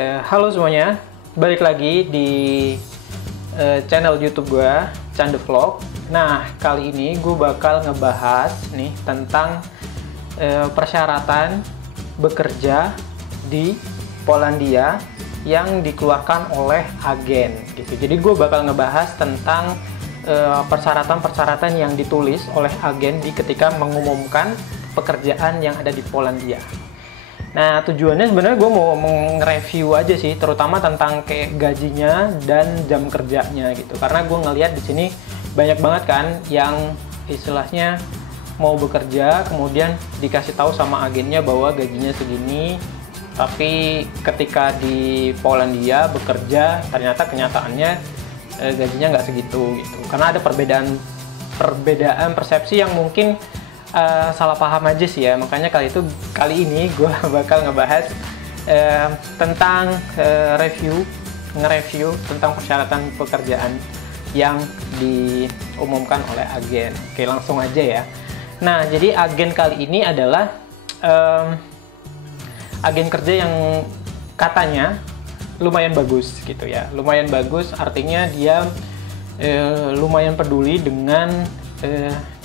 Halo semuanya, balik lagi di channel YouTube gue, Cande Vlog. Nah, kali ini gue bakal ngebahas nih tentang persyaratan bekerja di Polandia yang dikeluarkan oleh agen gitu. Jadi gue bakal ngebahas tentang persyaratan-persyaratan yang ditulis oleh agen ketika mengumumkan pekerjaan yang ada di Polandia. Nah, tujuannya sebenarnya gue mau nge-review aja sih, terutama tentang kayak gajinya dan jam kerjanya gitu. Karena gue ngeliat di sini banyak banget kan yang istilahnya mau bekerja, kemudian dikasih tahu sama agennya bahwa gajinya segini, tapi ketika di Polandia bekerja ternyata kenyataannya gajinya nggak segitu gitu. Karena ada perbedaan persepsi yang mungkin salah paham aja sih ya. Makanya kali ini gue bakal ngebahas tentang nge-review tentang persyaratan pekerjaan yang diumumkan oleh agen. Oke, langsung aja ya. Nah, jadi agen kali ini adalah agen kerja yang katanya lumayan bagus gitu ya. Lumayan bagus artinya dia lumayan peduli dengan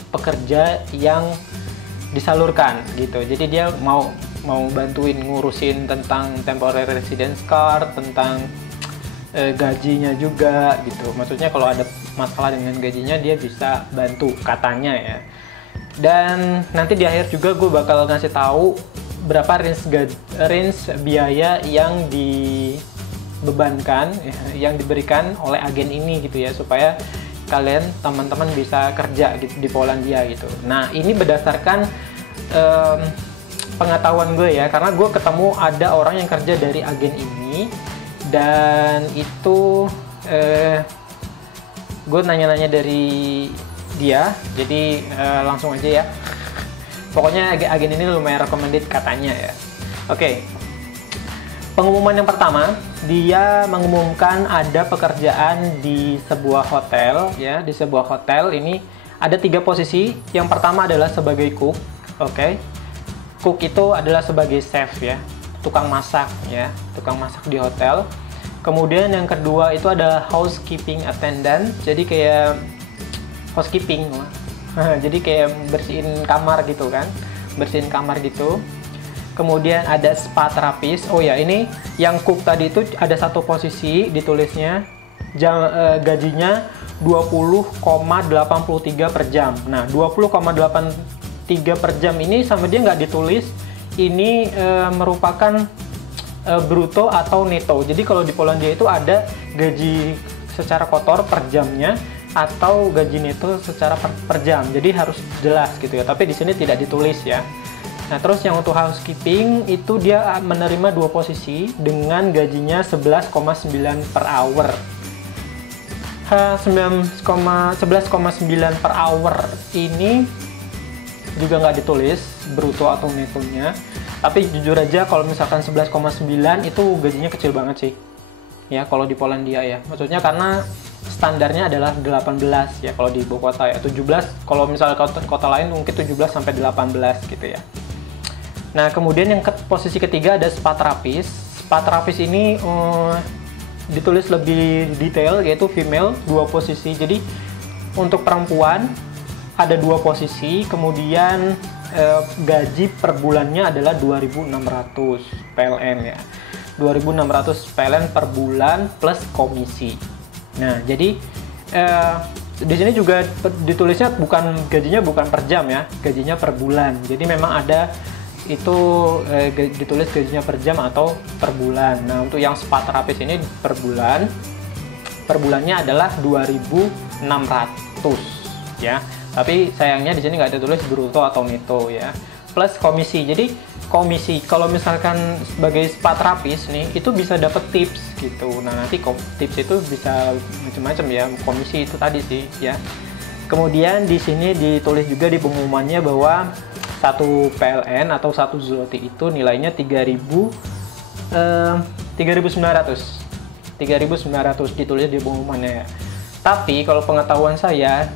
pekerja yang disalurkan gitu. Jadi dia mau bantuin ngurusin tentang temporary residence card, tentang gajinya juga gitu. Maksudnya kalau ada masalah dengan gajinya dia bisa bantu katanya ya. Dan nanti di akhir juga gue bakal ngasih tahu berapa range biaya yang dibebankan, yang diberikan oleh agen ini gitu ya, supaya kalian teman-teman bisa kerja gitu di Polandia gitu. Nah, ini berdasarkan pengetahuan gue ya, karena gue ketemu ada orang yang kerja dari agen ini, dan itu gue nanya-nanya dari dia, jadi langsung aja ya. Pokoknya agen ini lumayan recommended katanya ya. Oke. Pengumuman yang pertama, dia mengumumkan ada pekerjaan di sebuah hotel ya. Di sebuah hotel ini ada 3 posisi. Yang pertama adalah sebagai cook. Oke. Cook itu adalah sebagai chef ya, tukang masak ya, tukang masak di hotel. Kemudian yang kedua itu ada housekeeping attendant. Jadi kayak housekeeping. Jadi kayak bersihin kamar gitu kan. Bersihin kamar gitu. Kemudian ada spa terapis. Oh ya, ini yang cook tadi itu ada satu posisi ditulisnya gajinya 20,83 per jam. Nah, 20,83 per jam ini sama dia nggak ditulis ini merupakan bruto atau neto. Jadi kalau di Polandia itu ada gaji secara kotor per jamnya atau gaji neto secara per jam. Jadi harus jelas gitu ya. Tapi di sini tidak ditulis ya. Nah, terus yang untuk housekeeping itu dia menerima 2 posisi dengan gajinya 11,9 per hour. 11,9 per hour ini juga nggak ditulis bruto atau netonya. Tapi jujur aja kalau misalkan 11,9 itu gajinya kecil banget sih. Ya, kalau di Polandia ya. Maksudnya karena standarnya adalah 18 ya kalau di ibu kota ya. 17 kalau misalnya kota lain mungkin 17 sampai 18 gitu ya. Nah, kemudian yang posisi ketiga ada spa terapis. Spa terapis ini ditulis lebih detail, yaitu female, 2 posisi. Jadi untuk perempuan ada 2 posisi, kemudian gaji per bulannya adalah 2.600 PLN ya. 2.600 PLN per bulan plus komisi. Nah, jadi di sini juga ditulisnya gajinya bukan per jam ya, gajinya per bulan. Jadi memang ada itu ditulis gajinya per jam atau per bulan. Nah, untuk yang spa terapis ini per bulannya adalah 2.600 ya. Tapi sayangnya di sini nggak ada tulis bruto atau neto ya. Plus komisi. Jadi komisi kalau misalkan sebagai spa terapis nih itu bisa dapat tips gitu. Nah, nanti tips itu bisa macam-macam ya. Komisi itu tadi sih ya. Kemudian di sini ditulis juga di pengumumannya bahwa 1 PLN atau 1 zloty itu nilainya 3.900 ditulis di pengumumannya ya. Tapi kalau pengetahuan saya,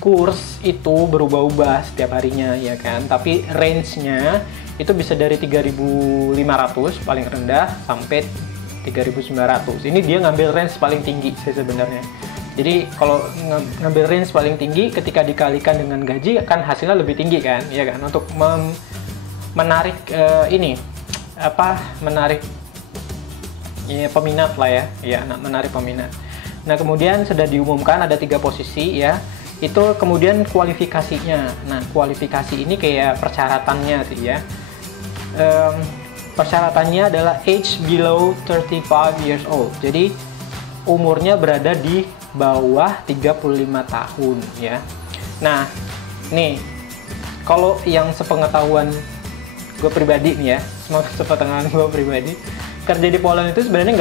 kurs itu berubah-ubah setiap harinya ya kan. Tapi range-nya itu bisa dari 3.500 paling rendah sampai 3.900. Ini dia ngambil range paling tinggi sih sebenarnya. Jadi kalau ngambil range paling tinggi, ketika dikalikan dengan gaji kan hasilnya lebih tinggi kan, ya kan? Untuk menarik menarik ya, peminat lah ya, menarik peminat. Nah kemudian sudah diumumkan ada 3 posisi ya. Itu kemudian kualifikasinya. Nah kualifikasi ini kayak persyaratannya sih ya. Persyaratannya adalah age below 35 years old. Jadi umurnya berada di bawah 35 tahun ya. Nah, nih kalau yang sepengetahuan gue pribadi nih ya, sepengetahuan gue pribadi, kerja di Poland itu sebenarnya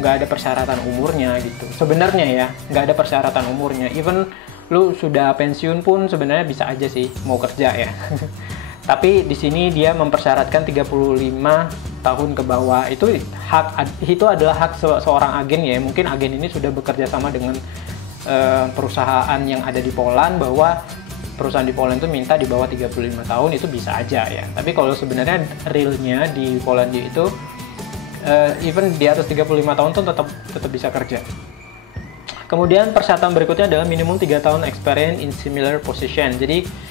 nggak ada persyaratan umurnya gitu. Sebenarnya ya, nggak ada persyaratan umurnya. Even lu sudah pensiun pun sebenarnya bisa aja sih mau kerja ya. Tapi di sini dia mempersyaratkan 35 tahun ke bawah. Itu adalah hak seorang agen ya. Mungkin agen ini sudah bekerja sama dengan perusahaan yang ada di Poland, bahwa perusahaan di Poland itu minta di bawah 35 tahun, itu bisa aja ya. Tapi kalau sebenarnya realnya di Polandia itu even di atas 35 tahun tuh tetap bisa kerja. Kemudian persyaratan berikutnya adalah minimum 3 tahun experience in similar position. Jadi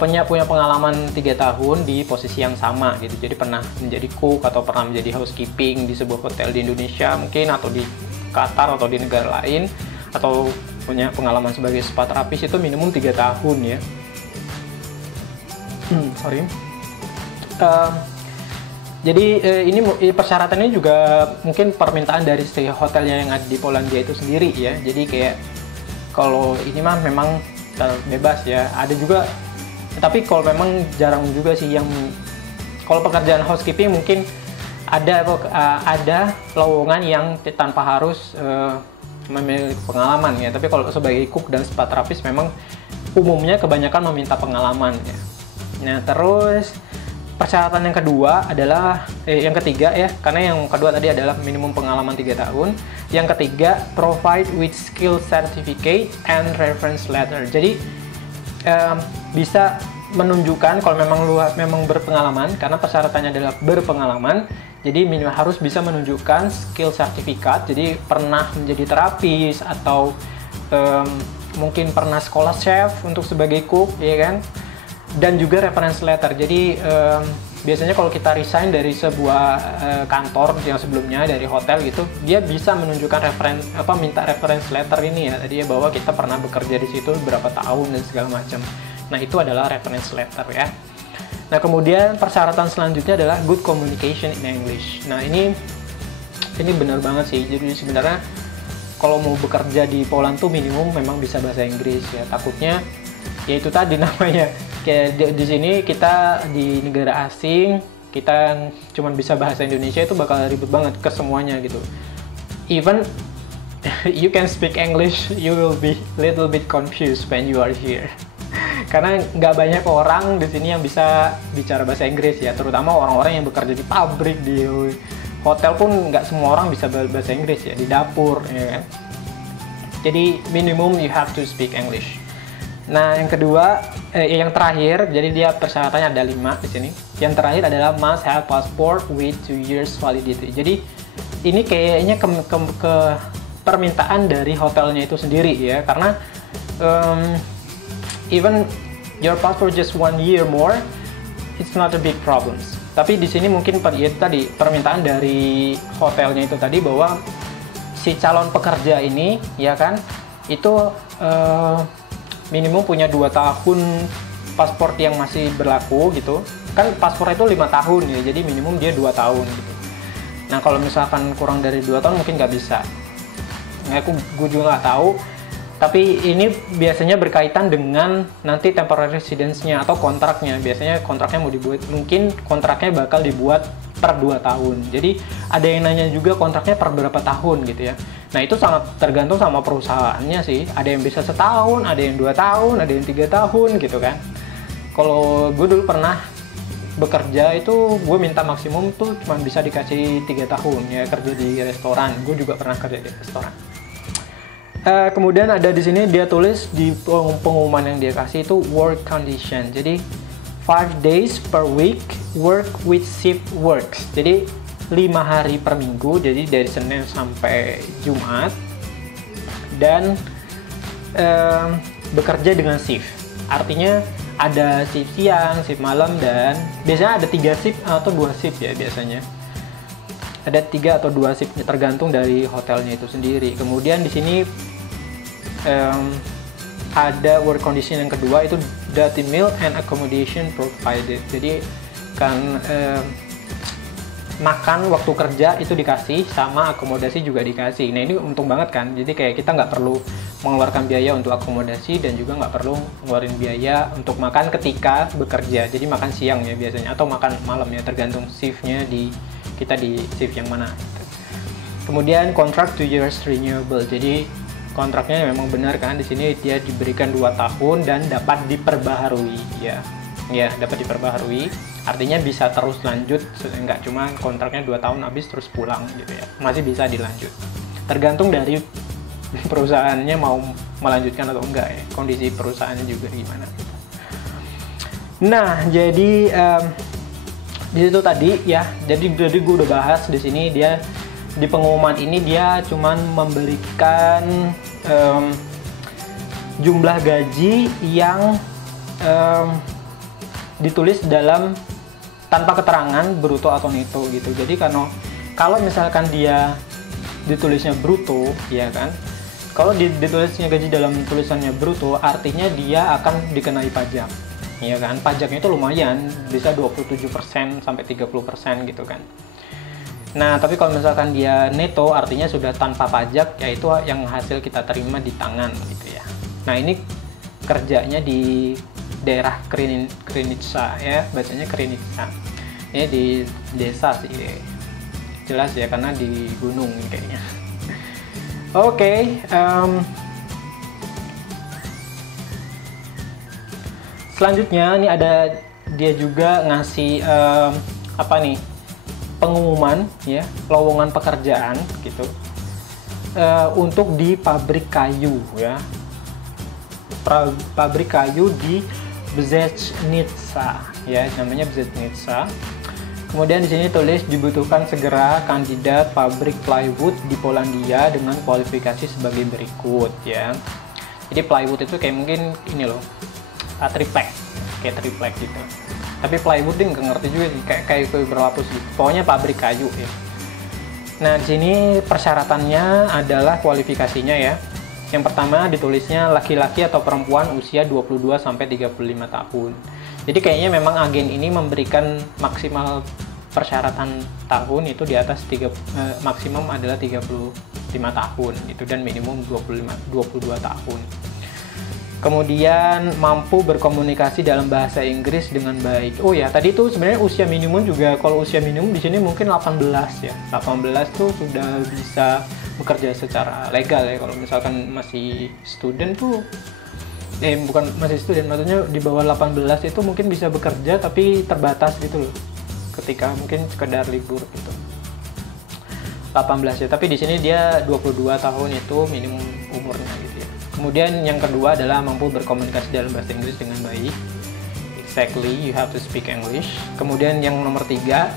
punya pengalaman 3 tahun di posisi yang sama gitu. Jadi pernah menjadi cook atau pernah menjadi housekeeping di sebuah hotel di Indonesia mungkin, atau di Qatar atau di negara lain, atau punya pengalaman sebagai spa terapis, itu minimum 3 tahun ya. Jadi ini persyaratannya juga mungkin permintaan dari si hotelnya yang ada di Polandia itu sendiri ya. Jadi kayak kalau ini mah memang bebas ya. Ada juga, tapi kalau memang jarang juga sih yang kalau pekerjaan housekeeping mungkin ada lowongan yang tanpa harus memiliki pengalaman ya. Tapi kalau sebagai cook dan spa terapis memang umumnya kebanyakan meminta pengalaman ya. Nah terus persyaratan yang kedua adalah yang ketiga ya, karena yang kedua tadi adalah minimum pengalaman 3 tahun. Yang ketiga, provide with skill certificate and reference letter. Jadi bisa menunjukkan kalau memang berpengalaman, karena persyaratannya adalah berpengalaman. Jadi minimal harus bisa menunjukkan skill sertifikat. Jadi pernah menjadi terapis atau mungkin pernah sekolah chef untuk sebagai cook, ya kan? Dan juga reference letter. Jadi biasanya kalau kita resign dari sebuah kantor yang sebelumnya dari hotel gitu, dia bisa menunjukkan minta reference letter ini ya, tadi ya, bahwa kita pernah bekerja di situ berapa tahun dan segala macam. Nah itu adalah reference letter ya. Nah kemudian persyaratan selanjutnya adalah good communication in English. Nah ini benar banget sih. Jadi sebenarnya kalau mau bekerja di Poland tuh minimum memang bisa bahasa Inggris ya. Takutnya ya itu tadi namanya, kayak di sini kita di negara asing, kita cuma bisa bahasa Indonesia, itu bakal ribet banget ke semuanya gitu. Even you can speak English, you will be little bit confused when you are here. Karena nggak banyak orang di sini yang bisa bicara bahasa Inggris ya, terutama orang-orang yang bekerja di pabrik, di hotel pun nggak semua orang bisa bahasa Inggris ya, di dapur ya kan. Jadi minimum you have to speak English. Nah yang kedua, yang terakhir, jadi dia persyaratannya ada 5 di sini. Yang terakhir adalah must have passport with 2 years validity. Jadi ini kayaknya ke permintaan dari hotelnya itu sendiri ya, karena even your passport just 1 year more, it's not a big problem. Tapi di sini mungkin tadi permintaan dari hotelnya itu tadi, bahwa si calon pekerja ini ya kan itu minimum punya 2 tahun paspor yang masih berlaku gitu. Kan paspor itu 5 tahun ya, jadi minimum dia 2 tahun gitu. Nah kalau misalkan kurang dari 2 tahun mungkin nggak bisa. Nah, gue juga nggak tahu. Tapi ini biasanya berkaitan dengan nanti temporary residence-nya atau kontraknya. Biasanya kontraknya mau dibuat, mungkin kontraknya bakal dibuat per 2 tahun. Jadi ada yang nanya juga kontraknya per berapa tahun gitu ya. Nah itu sangat tergantung sama perusahaannya sih. Ada yang bisa setahun, ada yang 2 tahun, ada yang 3 tahun gitu kan. Kalau gue dulu pernah bekerja itu, gue minta maksimum tuh cuma bisa dikasih 3 tahun ya, kerja di restoran. Gue juga pernah kerja di restoran. Kemudian ada di sini dia tulis di pengumuman yang dia kasih itu work condition. Jadi 5 days per week work with shift works. Jadi 5 hari per minggu, jadi dari Senin sampai Jumat, dan bekerja dengan shift. Artinya ada shift siang, shift malam, dan biasanya ada 3 shift atau 2 shift ya biasanya. Ada 3 atau 2 shift tergantung dari hotelnya itu sendiri. Kemudian di sini ada work condition yang kedua, itu dirty meal and accommodation provided. Jadi kan makan waktu kerja itu dikasih, sama akomodasi juga dikasih. Nah ini untung banget kan, jadi kayak kita nggak perlu mengeluarkan biaya untuk akomodasi dan juga nggak perlu ngeluarin biaya untuk makan ketika bekerja. Jadi makan siang ya biasanya, atau makan malam ya, tergantung shiftnya kita di shift yang mana. Kemudian contract 2 years renewable. Jadi kontraknya memang benar kan, di sini dia diberikan 2 tahun dan dapat diperbaharui ya. Ya, dapat diperbaharui. Artinya bisa terus lanjut, nggak cuma kontraknya 2 tahun habis terus pulang gitu ya. Masih bisa dilanjut. Tergantung dari perusahaannya mau melanjutkan atau enggak ya. Kondisi perusahaannya juga gimana. Nah, jadi di situ tadi ya. Jadi gue udah bahas di sini, dia di pengumuman ini dia cuman memberikan jumlah gaji yang ditulis dalam tanpa keterangan bruto atau neto gitu. Jadi kalau misalkan dia ditulisnya bruto ya kan, kalau ditulisnya gaji dalam tulisannya bruto, artinya dia akan dikenai pajak ya kan. Pajaknya itu lumayan, bisa 27% sampai 30% gitu kan. Nah tapi kalau misalkan dia neto, artinya sudah tanpa pajak, yaitu yang hasil kita terima di tangan gitu ya. Nah ini kerjanya di daerah Krynica ya, bacanya Krynica. Ini di desa sih, jelas ya karena di gunung kayaknya. Oke, selanjutnya ini ada dia juga ngasih apa nih, pengumuman ya, lowongan pekerjaan gitu untuk di pabrik kayu ya, pabrik kayu di Brzeznica ya, namanya Brzeznica. Kemudian di sini tulis dibutuhkan segera kandidat pabrik plywood di Polandia dengan kualifikasi sebagai berikut ya. Jadi plywood itu kayak mungkin ini loh, triplek, kayak triplek gitu. Tapi plywood dia nggak ngerti juga sih, kayak berlapis gitu. Pokoknya pabrik kayu ya. Nah di sini persyaratannya adalah kualifikasinya ya. Yang pertama ditulisnya laki-laki atau perempuan usia 22 sampai 35 tahun. Jadi kayaknya memang agen ini memberikan maksimal persyaratan tahun itu di atas maksimum adalah 35 tahun itu, dan minimum 22 tahun. Kemudian mampu berkomunikasi dalam bahasa Inggris dengan baik. Oh ya, tadi tuh sebenarnya usia minimum juga, kalau usia minimum di sini mungkin 18 ya. 18 tuh sudah bisa bekerja secara legal ya. Kalau misalkan masih student tuh bukan masih student, maksudnya di bawah 18 itu mungkin bisa bekerja tapi terbatas gitu loh. Ketika mungkin sekedar libur gitu. 18 ya, tapi di sini dia 22 tahun itu minimum umurnya gitu ya. Kemudian yang kedua adalah mampu berkomunikasi dalam bahasa Inggris dengan baik. Exactly, you have to speak English. Kemudian yang nomor 3,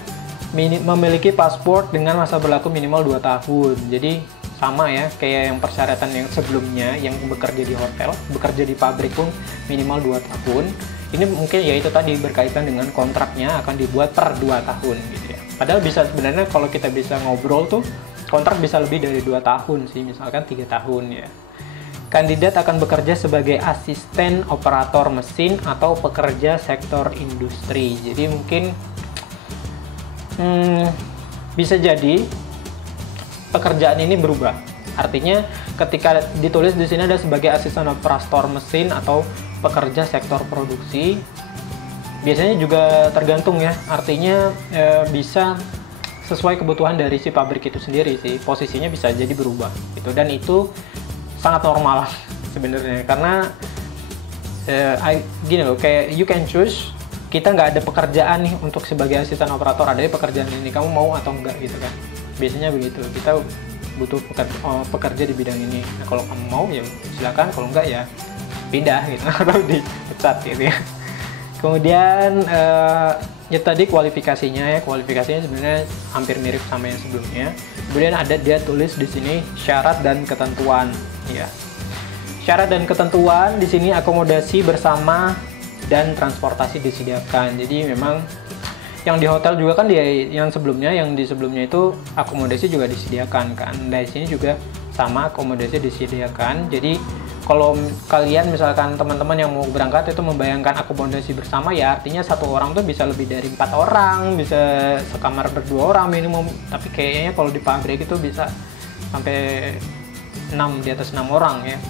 memiliki paspor dengan masa berlaku minimal 2 tahun. Jadi sama ya, kayak yang persyaratan yang sebelumnya, yang bekerja di hotel, bekerja di pabrik pun minimal 2 tahun. Ini mungkin ya itu tadi berkaitan dengan kontraknya akan dibuat per 2 tahun gitu ya. Padahal bisa sebenarnya kalau kita bisa ngobrol tuh, kontrak bisa lebih dari 2 tahun sih, misalkan 3 tahun ya. Kandidat akan bekerja sebagai asisten operator mesin atau pekerja sektor industri. Jadi mungkin bisa jadi pekerjaan ini berubah. Artinya ketika ditulis di sini ada sebagai asisten operator mesin atau pekerja sektor produksi, biasanya juga tergantung ya. Artinya bisa sesuai kebutuhan dari si pabrik itu sendiri sih. Posisinya bisa jadi berubah gitu, dan itu sangat normal sebenarnya, karena gini loh, kayak you can choose. Kita nggak ada pekerjaan nih untuk sebagai asisten operator, ada pekerjaan ini, kamu mau atau enggak gitu kan. Biasanya begitu, kita butuh pekerja di bidang ini. Nah, kalau kamu mau ya silakan, kalau enggak ya pindah gitu atau dipecat gitu ya. Kemudian ya tadi kualifikasinya sebenarnya hampir mirip sama yang sebelumnya. Kemudian ada dia tulis di sini syarat dan ketentuan ya. Syarat dan ketentuan di sini akomodasi bersama dan transportasi disediakan. Jadi memang yang di hotel juga kan yang di sebelumnya itu akomodasi juga disediakan kan. Nah, di sini juga sama, akomodasi disediakan. Jadi kalau kalian misalkan teman-teman yang mau berangkat itu membayangkan akomodasi bersama, ya artinya satu orang tuh bisa lebih dari 4 orang, bisa sekamar berdua orang minimum. Tapi kayaknya kalau di pabrik itu bisa sampai 6, di atas 6 orang ya,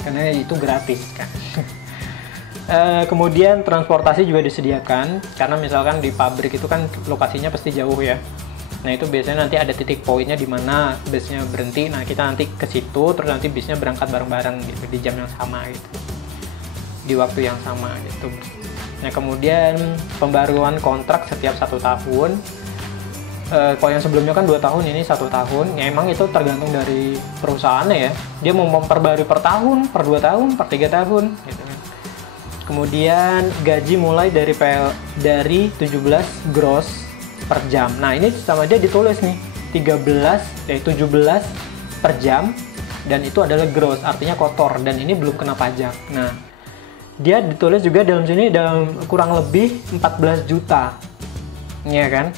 karena itu gratis kan. Kemudian transportasi juga disediakan, karena misalkan di pabrik itu kan lokasinya pasti jauh ya. Nah itu biasanya nanti ada titik poinnya di mana busnya berhenti. Nah kita nanti ke situ, terus nanti busnya berangkat bareng-bareng gitu di jam yang sama gitu, di waktu yang sama gitu. Nah kemudian pembaruan kontrak setiap 1 tahun. Kalau yang sebelumnya kan 2 tahun, ini 1 tahun. Ya emang itu tergantung dari perusahaannya ya. Dia mau memperbarui per tahun, per 2 tahun, per 3 tahun gitu. Kemudian gaji mulai dari 17 gross per jam. Nah ini sama dia ditulis nih 17 per jam, dan itu adalah gross, artinya kotor, dan ini belum kena pajak. Nah dia ditulis juga dalam sini dalam kurang lebih 14 juta ya kan.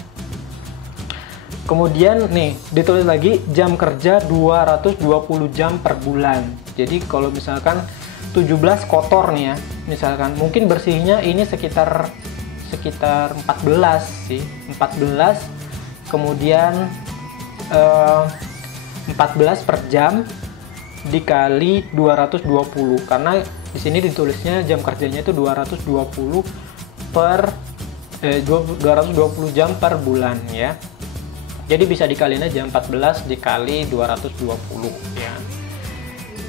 Kemudian nih ditulis lagi jam kerja 220 jam per bulan. Jadi kalau misalkan 17 kotor nih ya, misalkan mungkin bersihnya ini sekitar 14 sih, 14, kemudian 14 per jam dikali 220, karena di sini ditulisnya jam kerjanya itu 220 jam per bulan ya. Jadi bisa dikaliin aja 14 dikali 220 ya.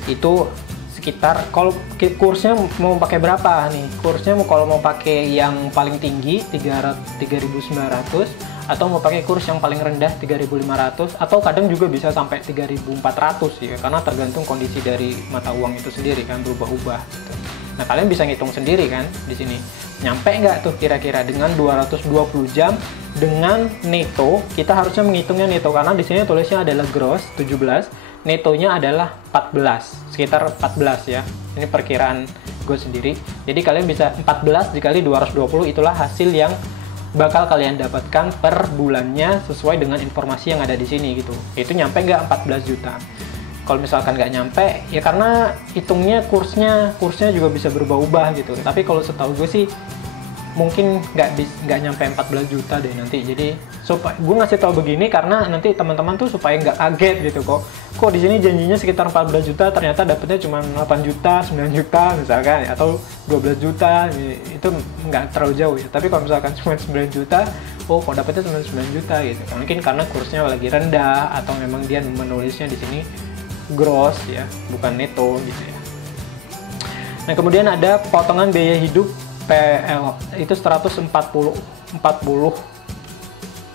Itu sekitar, kalau kursnya mau pakai berapa nih? Kursnya kalau mau pakai yang paling tinggi 3.900, atau mau pakai kurs yang paling rendah 3.500, atau kadang juga bisa sampai 3.400 ya, karena tergantung kondisi dari mata uang itu sendiri kan, berubah-ubah gitu. Nah kalian bisa ngitung sendiri kan di sini, nyampe nggak tuh kira-kira dengan 220 jam dengan neto. Kita harusnya menghitungnya neto karena di sini tulisnya adalah gross 17, netonya adalah 14, sekitar 14 ya. Ini perkiraan gue sendiri. Jadi kalian bisa 14 dikali 220, itulah hasil yang bakal kalian dapatkan per bulannya sesuai dengan informasi yang ada di sini gitu. Itu nyampe nggak 14 juta? Kalau misalkan nggak nyampe, ya karena hitungnya kursnya juga bisa berubah-ubah gitu. Tapi kalau setahu gue sih mungkin nggak nyampe 14 juta deh nanti. Jadi gue ngasih tahu begini karena nanti teman-teman tuh supaya nggak kaget gitu, kok di sini janjinya sekitar 14 juta ternyata dapetnya cuma 8 juta 9 juta misalkan, atau 12 juta, itu nggak terlalu jauh ya. Tapi kalau misalkan cuma 9 juta, oh kok dapetnya cuma 9 juta gitu, mungkin karena kursnya lagi rendah, atau memang dia menulisnya di sini gross ya, bukan neto gitu ya. Nah kemudian ada potongan biaya hidup PL, itu 140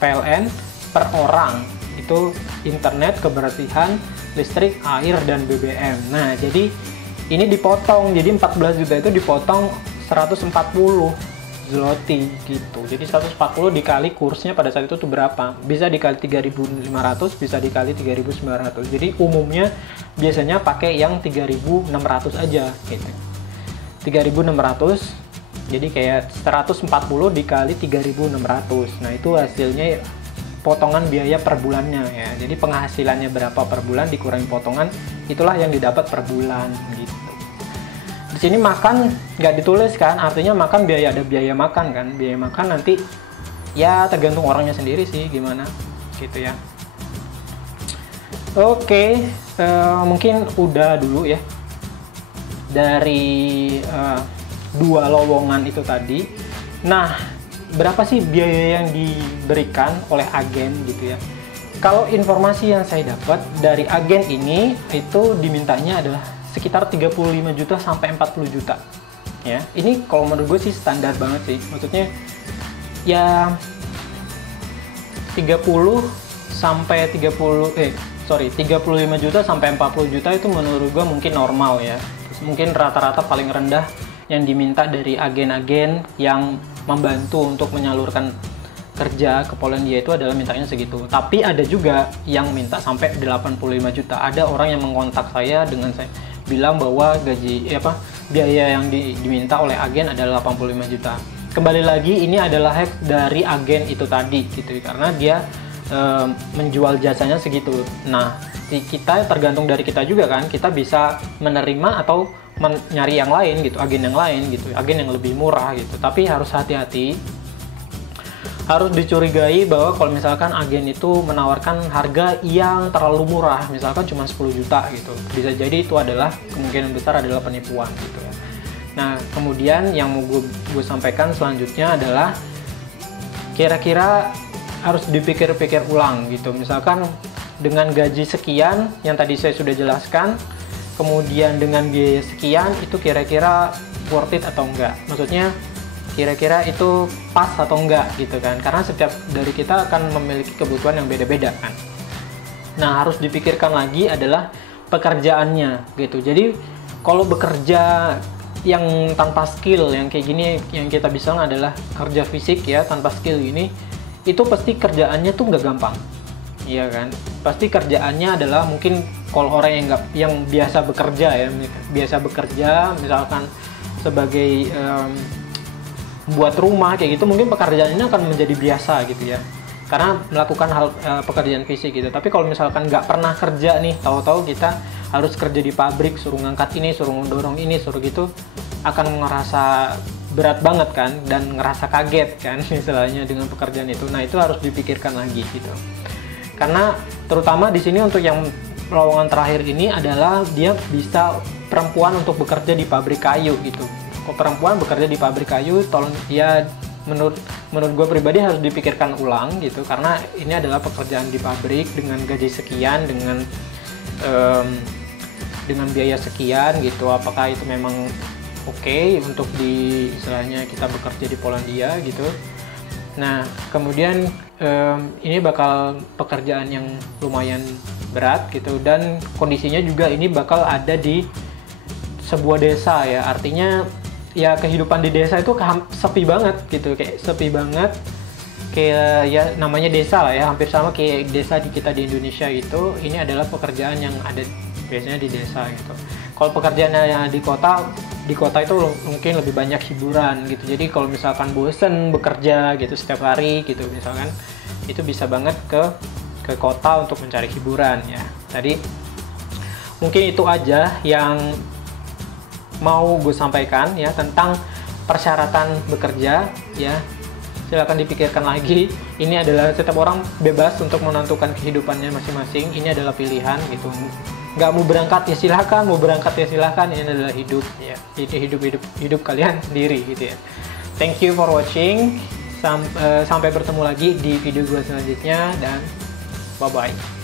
PLN per orang, itu internet, kebersihan, listrik, air, dan BBM. Nah jadi ini dipotong, jadi 14 juta itu dipotong 140 zloty gitu. Jadi 140 dikali kursnya pada saat itu tuh berapa, bisa dikali 3.500, bisa dikali 3.900. Jadi umumnya biasanya pakai yang 3.600 aja gitu, 3.600. Jadi kayak 140 dikali 3.600. Nah itu hasilnya potongan biaya per bulannya ya. Jadi penghasilannya berapa per bulan dikurangi potongan, itulah yang didapat per bulan gitu. Di sini makan nggak ditulis kan, artinya makan ada biaya makan kan. Biaya makan nanti ya tergantung orangnya sendiri sih gimana gitu ya. Oke, mungkin udah dulu ya dari 2 lowongan itu tadi. Nah, berapa sih biaya yang diberikan oleh agen gitu ya? Kalau informasi yang saya dapat dari agen ini, itu dimintanya adalah sekitar 35 juta sampai 40 juta. Ya, ini kalau menurut gue sih standar banget sih. Maksudnya ya 35 juta sampai 40 juta itu menurut gue mungkin normal ya. Terus mungkin rata-rata paling rendah yang diminta dari agen-agen yang membantu untuk menyalurkan kerja ke Polandia itu adalah mintanya segitu. Tapi ada juga yang minta sampai 85 juta. Ada orang yang mengontak saya dengan saya bilang bahwa biaya yang diminta oleh agen adalah 85 juta. Kembali lagi, ini adalah hack dari agen itu tadi gitu, karena dia menjual jasanya segitu. Nah, kita tergantung dari kita juga kan, kita bisa menerima atau nyari yang lain gitu, agen yang lain gitu, agen yang lebih murah gitu. Tapi harus hati-hati, harus dicurigai bahwa kalau misalkan agen itu menawarkan harga yang terlalu murah, misalkan cuma 10 juta gitu, bisa jadi itu adalah kemungkinan besar adalah penipuan gitu ya. Nah, kemudian yang mau gue sampaikan selanjutnya adalah kira-kira harus dipikir-pikir ulang gitu. Misalkan dengan gaji sekian yang tadi saya sudah jelaskan, kemudian dengan biaya sekian, itu kira-kira worth it atau enggak? Maksudnya kira-kira itu pas atau enggak gitu kan? Karena setiap dari kita akan memiliki kebutuhan yang beda-beda kan. Nah, harus dipikirkan lagi adalah pekerjaannya gitu. Jadi kalau bekerja yang tanpa skill, yang kayak gini, yang kita bisa adalah kerja fisik ya, tanpa skill ini, itu pasti kerjaannya tuh nggak gampang, iya kan? Pasti kerjaannya adalah mungkin kalau orang yang biasa bekerja ya, misalkan sebagai buat rumah kayak gitu, mungkin pekerjaan ini akan menjadi biasa gitu ya, karena melakukan pekerjaan fisik gitu. Tapi kalau misalkan nggak pernah kerja nih, tahu-tahu kita harus kerja di pabrik, suruh ngangkat ini, suruh mendorong ini, suruh gitu, akan ngerasa berat banget kan, dan ngerasa kaget kan misalnya dengan pekerjaan itu. Nah, itu harus dipikirkan lagi gitu. Karena terutama di sini untuk yang lowongan terakhir ini adalah dia bisa perempuan untuk bekerja di pabrik kayu gitu. Kalau perempuan bekerja di pabrik kayu, tolong ya, menurut gue pribadi harus dipikirkan ulang gitu, karena ini adalah pekerjaan di pabrik dengan gaji sekian, dengan biaya sekian gitu. Apakah itu memang oke untuk istilahnya kita bekerja di Polandia gitu. Nah, kemudian ini bakal pekerjaan yang lumayan berat gitu, dan kondisinya juga ini bakal ada di sebuah desa ya. Artinya ya kehidupan di desa itu sepi banget gitu, kayak sepi banget, kayak ya namanya desa lah ya, hampir sama kayak desa kita di Indonesia gitu. Ini adalah pekerjaan yang ada biasanya di desa gitu. Kalau pekerjaan yang di kota itu mungkin lebih banyak hiburan gitu. Jadi kalau misalkan bosen bekerja gitu setiap hari gitu misalkan, itu bisa banget ke kota untuk mencari hiburan ya. Tadi mungkin itu aja yang mau gue sampaikan ya tentang persyaratan bekerja ya. Silakan dipikirkan lagi. Ini adalah setiap orang bebas untuk menentukan kehidupannya masing-masing. Ini adalah pilihan gitu. Nggak mau berangkat ya silakan, mau berangkat ya silakan. Ini adalah hidup ya. Ini hidup kalian sendiri gitu ya. Thank you for watching. Sampai bertemu lagi di video gue selanjutnya, dan bye bye.